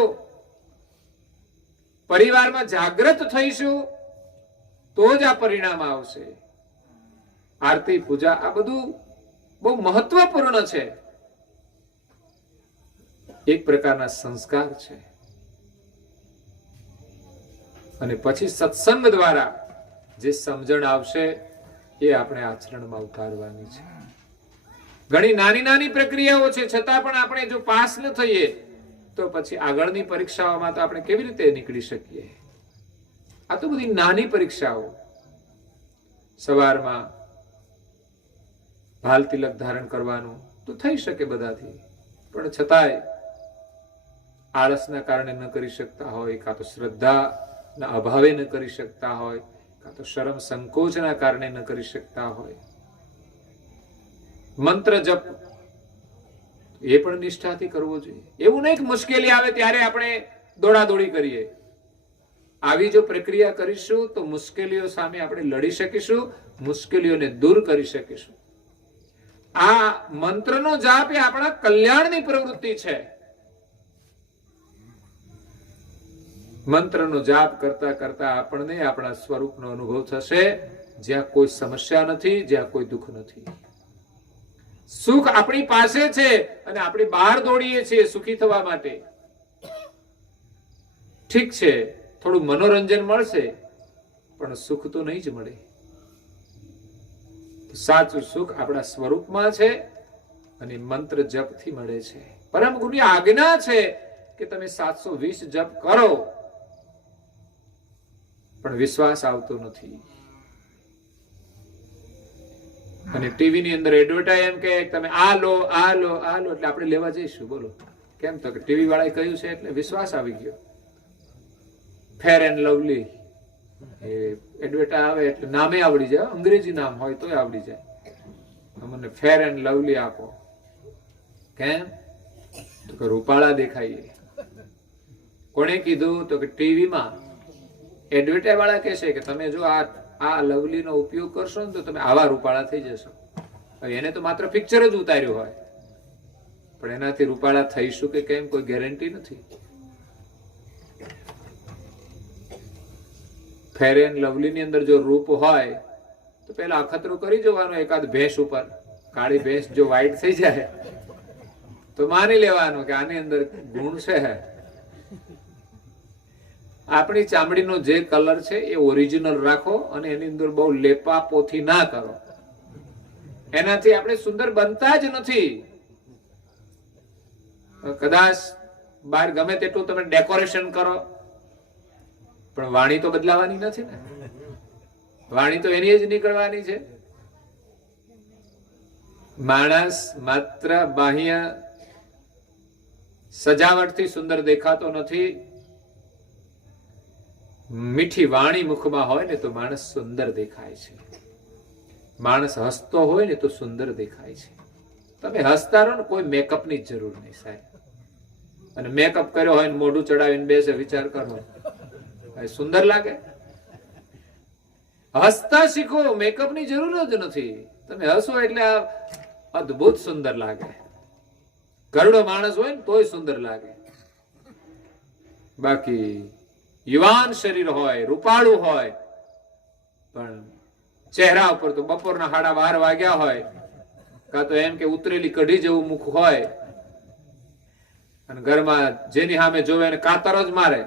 પરિવારમાં જાગૃત થઈશું તો જ આ પરિણામ આવશે. આરતી, પૂજા આ બધું બહુ મહત્વપૂર્ણ છે. એક પ્રકારના સંસ્કાર છે. અને પછી સત્સંગ દ્વારા જે સમજણ આવશે એ આપણે આચરણમાં ઉતારવાની છે. ઘણી નાની નાની પ્રક્રિયાઓ છે, છતાં પણ આપણે જો પાસ ન થઈએ તો પછી આગળની પરીક્ષાઓમાં તો આપણે કેવી રીતે નીકળી શકીએ? આ તો બધી નાની પરીક્ષાઓ. સવારમાં ભાલ તિલક ધારણ કરવાનું તો થઈ શકે બધાથી, પણ છતાંય આળસના કારણે ન કરી શકતા હોય, કાં તો શ્રદ્ધાના અભાવે ન કરી શકતા હોય, કાં તો શરમ સંકોચના કારણે ન કરી શકતા હોય. મંત્ર જપ એ પણ નિષ્ઠાથી કરવો જોઈએ. એવું નહીં કે મુશ્કેલી આવે ત્યારે આપણે દોડાદોડી કરીએ. આવી જો પ્રક્રિયા કરીશું તો મુશ્કેલીઓ સામે આપણે લડી શકીશું, મુશ્કેલીઓને દૂર કરી શકીશું. આ મંત્રનો જાપ એ આપણા કલ્યાણની પ્રવૃત્તિ છે. મંત્રનો જાપ કરતા કરતા આપણને આપણા સ્વરૂપનો અનુભવ થશે, જ્યાં કોઈ સમસ્યા નથી, જ્યાં કોઈ દુઃખ નથી. સુખ આપણી પાસે છે અને આપણે બહાર દોડીએ છીએ સુખી થવા માટે. ઠીક છે, થોડું મનોરંજન મળશે, પણ સુખ તો નહીં જ મળે. સાચું સુખ આપણા સ્વરૂપમાં છે અને મંત્ર જપથી મળે છે. પરમ ગુરુની આજ્ઞા છે કે તમે 720 જપ કરો, પણ વિશ્વાસ આવતો નથી. અને ટીવી ની અંદર એડવર્ટાઈઝ એમ કે તમે આ લો આ લો આ લો, એટલે આપણે લેવા જઈશું. બોલો કેમ? તો કે ટીવી વાળાએ કહ્યું છે એટલે વિશ્વાસ આવી ગયો. ફેર એન્ડ લવલી એ એડવર્ટાઈઝ આવે એટલે નામે આવડી જાય, અંગ્રેજી નામ હોય તોય આવડી જાય. મને ફેર એન્ડ લવલી આપો. કેમ? તો કે રૂપાળા દેખાઈએ. કોણે કીધું? તો કે ટીવીમાં એડવર્ટાઈઝ વાળા કહે છે કે તમે જો આ લવલી નો ઉપયોગ કરશો ને તો તમે આવા રૂપાળા થઈ જશો. એને તો માત્ર પિક્ચર જ ઉતાર્યું હોય, પણ એનાથી રૂપાળા થઈશું કે કેમ કોઈ ગેરંટી નથી. ફેર એન્ડ લવલી ની અંદર જો રૂપ હોય તો પેલા અખતરું કરી જવાનું એકાદ ભેંસ ઉપર. કાળી ભેંસ જો વ્હાઈટ થઈ જાય તો માની લેવાનું કે આની અંદર ગુણ છે. આપણી ચામડીનો જે કલર છે એ ઓરિજિનલ રાખો અને એની અંદર બહુ લેપા પોથી ના કરો. એનાથી આપણે સુંદર બનતા જ નથી. કદાચ બહાર ગમે તેટલું તમે ડેકોરેશન કરો, પણ વાણી તો બદલાવાની નથી ને. વાણી તો એની જ નીકળવાની છે. માણસ માત્ર બાહ્ય સજાવટથી સુંદર દેખાતો નથી. મીઠી વાણી મુખમાં હોય ને તો માણસ સુંદર દેખાય છે. માણસ હસતો હોય ને તો સુંદર દેખાય છે. તમે હસતા રહો ને, કોઈ મેકઅપની જરૂર નહીં સાહેબ. અને મેકઅપ કર્યો હોય ને મોઢું ચડાવીને બેસે, વિચાર કરો સુંદર લાગે? હસતા શીખો, મેકઅપની જરૂર જ નથી. તમે હસો એટલે અદ્ભુત સુંદર લાગે. ઘરડો માણસ હોય ને તોય સુંદર લાગે. બાકી યુવાન શરીર હોય, રૂપાળું હોય, પણ ચહેરા ઉપર તો બપોરના 12:30 વાગ્યા હોય, કાં તો એમ કે ઉતરેલી કઢી જેવું મુખ હોય, અને ઘરમાં જેની સામે જોવે એને કાતર જ મારે.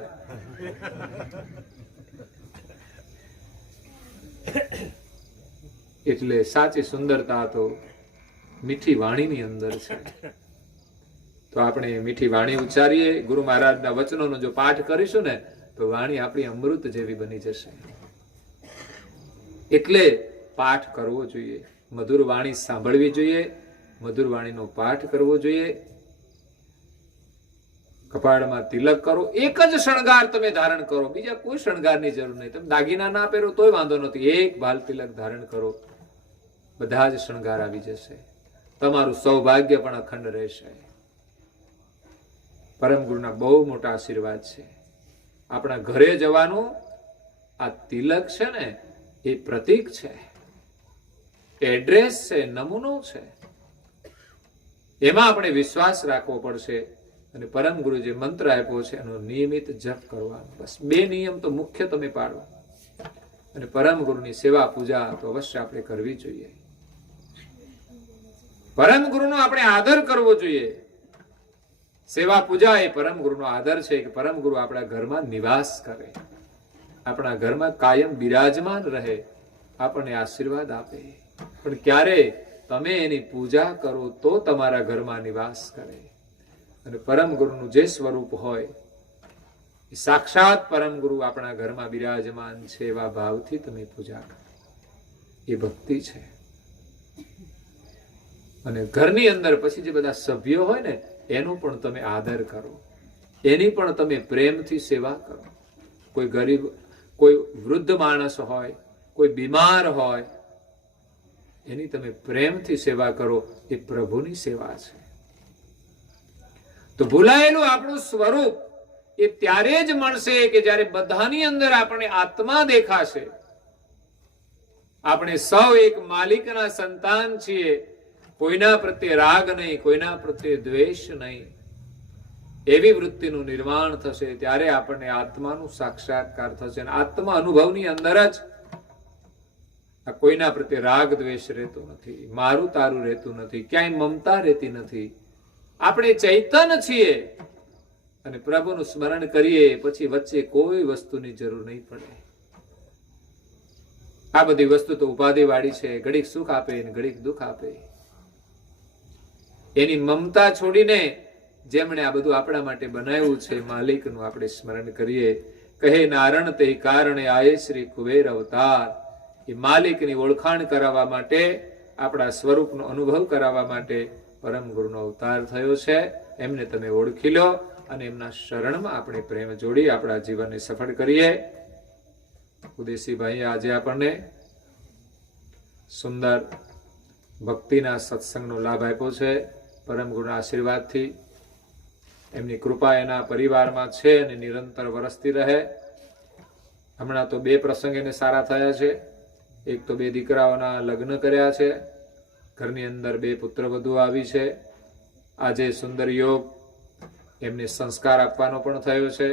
એટલે સાચી સુંદરતા તો મીઠી વાણીની અંદર છે. તો આપણે મીઠી વાણી ઉચ્ચારીએ. ગુરુ મહારાજના વચનોનો જો પાઠ કરીશું ને તો વાણી આપણી અમૃત જેવી બની જશે. એટલે પાઠ કરવો જોઈએ, મધુર વાણી સાંભળવી જોઈએ, મધુર વાણીનો પાઠ કરવો જોઈએ. કપાળમાં તિલક કરો. એક જ શણગાર તમે ધારણ કરો, બીજા કોઈ શણગારની જરૂર નહીં. તમે દાગીના ના પહેરો તોય વાંધો નથી. એક ભાલ તિલક ધારણ કરો, બધા જ શણગાર આવી જશે. તમારું સૌભાગ્ય પણ અખંડ રહેશે. પરમ ગુરુના બહુ મોટા આશીર્વાદ છે. આપણા ઘરે જવાનું આ તિલક છે ને એ પ્રતીક છે, એડ્રેસ છે, નમૂનો છે. એમાં આપણે વિશ્વાસ રાખવો પડશે. અને પરમ ગુરુ જે મંત્ર આપ્યો છે એનો નિયમિત જપ કરવાનો. બસ 2 નિયમ તો મુખ્ય તમે પાડો. અને પરમ ગુરુની સેવા પૂજા તો અવશ્ય આપણે કરવી જોઈએ. પરમ ગુરુનો આપણે આદર કરવો જોઈએ. સેવા પૂજા એ પરમ ગુરુનો આદર છે કે પરમ ગુરુ આપણા ઘરમાં નિવાસ કરે. આપણા ઘરમાં કાયમ બિરાજમાન રહે, આપણને આશીર્વાદ આપે. પણ ક્યારે તમે એની પૂજા કરો તો તમારા ઘરમાં નિવાસ કરે. અને પરમ ગુરુનું જે સ્વરૂપ હોય એ સાક્ષાત પરમ ગુરુ આપણા ઘરમાં બિરાજમાન છે એવા ભાવથી તમે પૂજા કરો. એ ભક્તિ છે. અને ઘરની અંદર પછી જે બધા સભ્યો હોય ને એનો પણ તમે આદર કરો, એની પણ તમે પ્રેમથી સેવા કરો. કોઈ ગરીબ, કોઈ વૃદ્ધ માણસ હોય, કોઈ બીમાર હોય, એની તમે પ્રેમથી સેવા કરો. એ પ્રભુની સેવા છે. તો ભૂલાયેલું આપણું સ્વરૂપ એ ત્યારે જ મળશે કે જ્યારે બધાની અંદર આપણે આત્મા દેખાશે. આપણે સૌ એક માલિકના સંતાન છીએ. કોઈના પ્રત્યે રાગ નહીં, કોઈના પ્રત્યે દ્વેષ નહીં. એવી વૃત્તિનું નિર્માણ થશે ત્યારે આપણને આત્માનું સાક્ષાત્કાર થશે. અને આત્મા અનુભવની અંદર જ આ કોઈના પ્રત્યે રાગ દ્વેષ રહેતો નથી, મારું તારું રહેતું નથી, ક્યાંય મમતા રહેતી નથી. આપણે ચૈતન છીએ અને પ્રભુનું સ્મરણ કરીએ પછી વચ્ચે કોઈ વસ્તુની જરૂર નહીં પડે. આ બધી વસ્તુ તો ઉપાધિ વાળી છે, ઘડીક સુખ આપે ને ઘડીક દુઃખ આપે. એની મમતા છોડીને જેમણે આ બધું આપણા માટે બનાવ્યું છે માલિકનું આપણે સ્મરણ કરીએ. કહે નારણ તે કારણે આયે શ્રી કુબેર અવતાર. એ માલિકની ઓળખાણ કરાવવા માટે, આપણા સ્વરૂપનો અનુભવ કરાવવા માટે પરમ ગુરુનો અવતાર થયો છે. એમને તમે ઓળખી લો અને એમના શરણમાં આપણે પ્રેમ જોડી આપણા જીવનને સફળ કરીએ. ઉદેશીભાઈ આજે આપણને સુંદર ભક્તિના સત્સંગનો લાભ આપ્યો છે. પરમ ગુરુના આશીર્વાદથી એમની કૃપા એના પરિવારમાં છે અને નિરંતર વરસતી રહે. હમણાં તો 2 પ્રસંગ એને સારા થયા છે. એક તો 2 દીકરાઓના લગ્ન કર્યા છે. ઘરની અંદર 2 પુત્રવધુ આવી છે. આજે સુંદર યોગ એમને સંસ્કાર આપવાનો પણ થયો છે,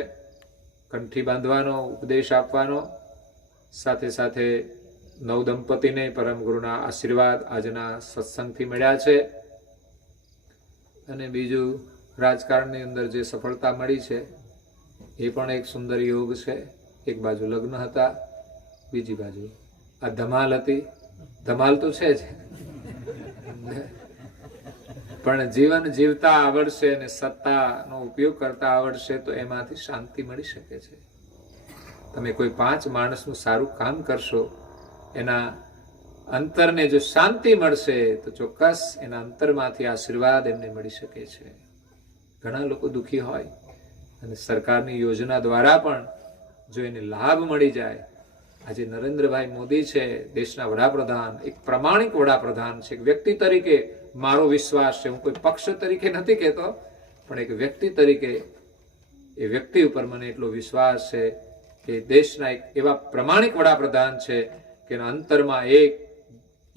કંઠી બાંધવાનો, ઉપદેશ આપવાનો. સાથે સાથે નવ દંપતીને પરમ ગુરુના આશીર્વાદ આજના સત્સંગથી મળ્યા છે. અને બીજું રાજકારણની અંદર જે સફળતા મળી છે એ પણ એક સુંદર યોગ છે. એક બાજુ લગ્ન હતા, બીજી બાજુ આ ધમાલ હતી. ધમાલ તો છે જ, પણ જીવન જીવતા આવડશે અને સત્તાનો ઉપયોગ કરતા આવડશે તો એમાંથી શાંતિ મળી શકે છે. તમે કોઈ 5 માણસનું સારું કામ કરશો, એના અંતરને જો શાંતિ મળશે તો ચોક્કસ એના અંતરમાંથી આશીર્વાદ એમને મળી શકે છે. ઘણા લોકો દુઃખી હોય અને સરકારની યોજના દ્વારા પણ જો એને લાભ મળી જાય. આજે નરેન્દ્રભાઈ મોદી છે, દેશના વડાપ્રધાન, એક પ્રામાણિક વડાપ્રધાન છે. એક વ્યક્તિ તરીકે મારો વિશ્વાસ છે, હું કોઈ પક્ષ તરીકે નથી કહેતો, પણ એક વ્યક્તિ તરીકે એ વ્યક્તિ ઉપર મને એટલો વિશ્વાસ છે કે દેશના એક એવા પ્રામાણિક વડાપ્રધાન છે કે એના અંતરમાં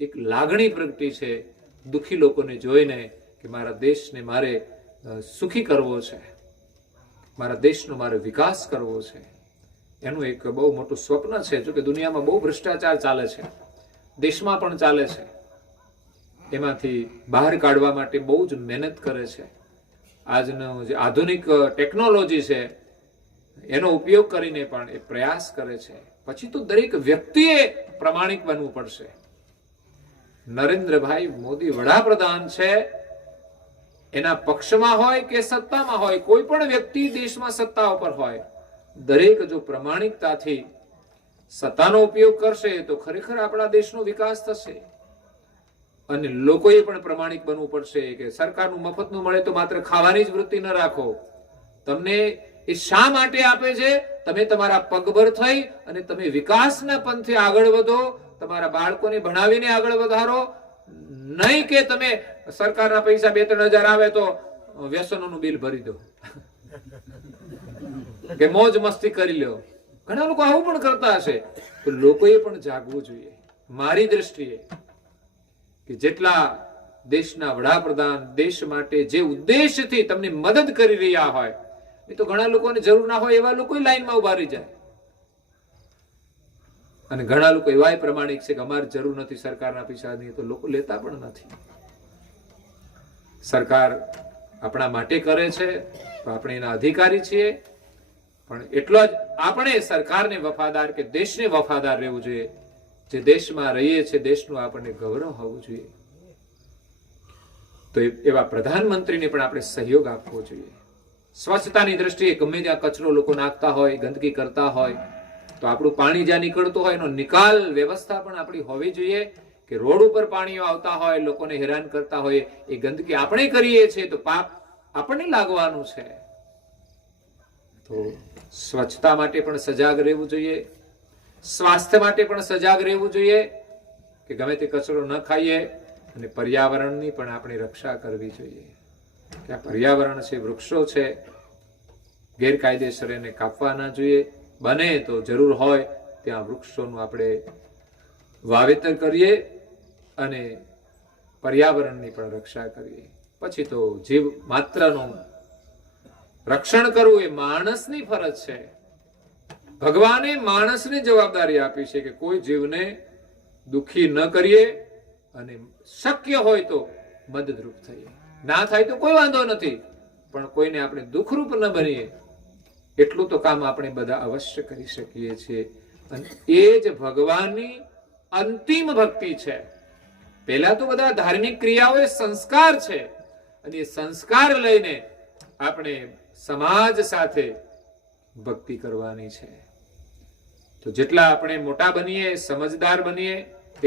એક લાગણી પ્રગટી છે દુઃખી લોકોને જોઈને કે મારા દેશને મારે સુખી કરવો છે, મારા દેશનો મારે વિકાસ કરવો છે. એનું એક બહુ મોટું સ્વપ્ન છે. જો કે દુનિયામાં બહુ ભ્રષ્ટાચાર ચાલે છે, દેશમાં પણ ચાલે છે. એમાંથી બહાર કાઢવા માટે બહુ જ મહેનત કરે છે. આજનો જે આધુનિક ટેકનોલોજી છે એનો ઉપયોગ કરીને પણ એ પ્રયાસ કરે છે. પછી તો દરેક વ્યક્તિએ પ્રામાણિક બનવું પડશે. નરેન્દ્રભાઈ મોદી વડાપ્રધાન છે, એના પક્ષમાં હોય કે સત્તામાં હોય, કોઈ પણ વ્યક્તિ દેશમાં સત્તા ઉપર હોય, દરેક જો પ્રામાણિકતાથી સત્તાનો ઉપયોગ કરશે તો ખરેખર આપણા દેશનો વિકાસ થશે. અને લોકોએ પણ પ્રમાણિક બનવું પડશે કે સરકારનું મફતનું મળે તો માત્ર ખાવાની જ વૃત્તિ ન રાખો. તમને એ શા માટે આપે છે? તમે તમારા પગભર થઈ અને તમે વિકાસના પંથે આગળ વધો, તમારા બાળકોને ભણાવીને આગળ વધારો. નહીં કે તમે સરકારના પૈસા 2-3 હજાર આવે તો વ્યસનોનું બિલ ભરી દો કે મોજ મસ્તી કરી લો. ઘણા લોકો આવું પણ કરતા હશે. તો લોકોએ પણ જાગવું જોઈએ. મારી દ્રષ્ટિએ કે જેટલા દેશના વડાપ્રધાન દેશ માટે જે ઉદ્દેશથી તમને મદદ કરી રહ્યા હોય, એ તો ઘણા લોકોને જરૂર ના હોય એવા લોકો લાઈનમાં ઉભા રહી જાય. અને ઘણા લોકો એવાય પ્રમાણિક છે કે અમારે જરૂર નથી સરકારના પૈસાની, તો લોકો લેતા પણ નથી. સરકાર આપણા માટે કરે છે તો આપણે એના અધિકારી છીએ, પણ એટલો જ આપણે સરકારને વફાદાર કે દેશને વફાદાર રહેવું જોઈએ. જે દેશમાં રહીએ છીએ દેશનું આપણને ગૌરવ હોવું જોઈએ. તો એવા પ્રધાનમંત્રીને પણ આપણે સહયોગ આપવો જોઈએ. સ્વચ્છતાની દ્રષ્ટિએ ગમે ત્યાં કચરો લોકો નાખતા હોય, ગંદકી કરતા હોય, તો આપણું પાણી જ્યાં નીકળતું હોય એનો નિકાલ વ્યવસ્થા પણ આપણી હોવી જોઈએ. કે રોડ ઉપર પાણીઓ આવતા હોય, લોકોને હેરાન કરતા હોય, એ ગંદકી આપણે કરીએ છીએ તો પાપ આપણને લાગવાનું છે. તો સ્વચ્છતા માટે પણ સજાગ રહેવું જોઈએ. સ્વાસ્થ્ય માટે પણ સજાગ રહેવું જોઈએ કે ગમે તે કચરો ન ખાઈએ. અને પર્યાવરણની પણ આપણે રક્ષા કરવી જોઈએ. કે આ પર્યાવરણ છે, વૃક્ષો છે, ગેરકાયદેસર એને કાપવા ના જોઈએ. બને તો જરૂર હોય ત્યાં વૃક્ષોનું આપણે વાવેતર કરીએ અને પર્યાવરણની પણ રક્ષા કરીએ. પછી તો જીવ માત્રનું રક્ષણ કરવું એ માણસની ફરજ છે. ભગવાને માણસને જવાબદારી આપી છે કે કોઈ જીવને દુખી ન કરીએ અને શક્ય હોય તો મદદરૂપ થઈએ. ના થાય તો કોઈ વાંધો નથી, પણ કોઈને આપણે દુઃખરૂપ ન બનીએ એટલું તો કામ આપણે બધા અવશ્ય કરી શકીએ છીએ. અને એ જ ભગવાનની અંતિમ ભક્તિ છે. પહેલા તો બધા ધાર્મિક ક્રિયાઓ એ સંસ્કાર છે, અને એ સંસ્કાર લઈને આપણે સમાજ સાથે ભક્તિ કરવાની છે. તો જેટલા આપણે મોટા બનીએ, સમજદાર બનીએ,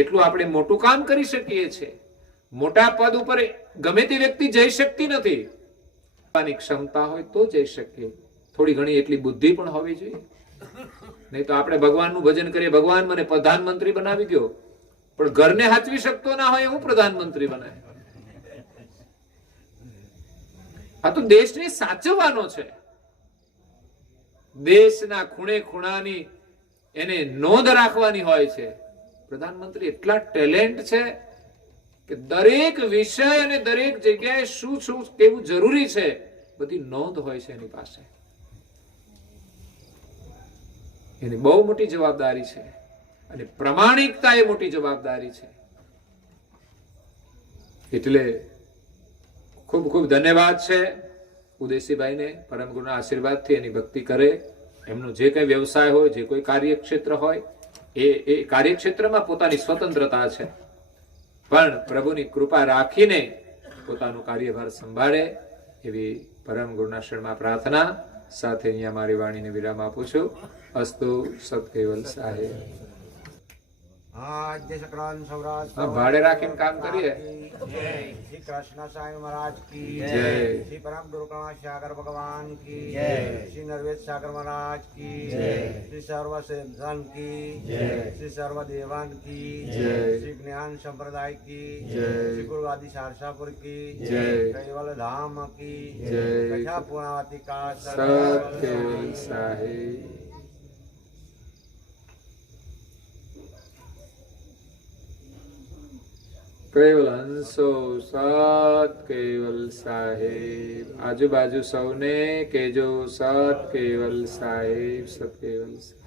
એટલું આપણે મોટું કામ કરી શકીએ છીએ. મોટા પદ ઉપર ગમે તે વ્યક્તિ જઈ શકતી નથી. ક્ષમતા હોય તો જઈ શકીએ. થોડી ઘણી એટલી બુદ્ધિ પણ હોવી જોઈએ. નહીં તો આપણે ભગવાનનું ભજન કરીએ, ભગવાન મને પ્રધાનમંત્રી બનાવી દો, પણ ઘરને હાચવી શકતો ના હોય હું પ્રધાનમંત્રી બનાવે. આ તો દેશને સાચવવાનો છે. દેશના ખૂણે ખૂણાની એને નોંધ રાખવાની હોય છે. પ્રધાનમંત્રી એટલા ટેલેન્ટ છે કે દરેક વિષય અને દરેક જગ્યાએ શું શું કેવું જરૂરી છે બધી નોંધ હોય છે એની પાસે. એની બહુ મોટી જવાબદારી છે, અને પ્રમાણિકતા એ મોટી જવાબદારી છે. એટલે ખૂબ ખૂબ ધન્યવાદ છે ઉદેશીભાઈને. પરમ ગુરુના આશીર્વાદથી એની ભક્તિ કરે. એમનો જે કઈ વ્યવસાય હોય, જે કોઈ કાર્યક્ષેત્ર હોય, એ કાર્યક્ષેત્રમાં પોતાની સ્વતંત્રતા છે, પણ પ્રભુની કૃપા રાખીને પોતાનો કાર્યભાર સંભાળે એવી પરમ ગુરુના શરણમાં પ્રાર્થના સાથે અહીંયા મારી વાણીને વિરામ આપું છું. અસ્તુ સતકેવલ સાહેબ. ભાડે રાખીને કામ કરીએ. श्री कृष्ण साई महाराज की जय। श्री परम गुरुकणा सागर भगवान की श्री नरवेद सागर महाराज की श्री सर्व सिद्धान की श्री सर्व देवान की श्री ज्ञान संप्रदाय की श्री गुरुवादी शारसापुर की कैवल धाम की कथा पूर्णावती का सतकेवल साहेब. કેવલ હંસો સત કેવલ સાહેબ. આજુબાજુ સૌને કેજો સત કેવલ સાહેબ, સત કેવલ સાહેબ.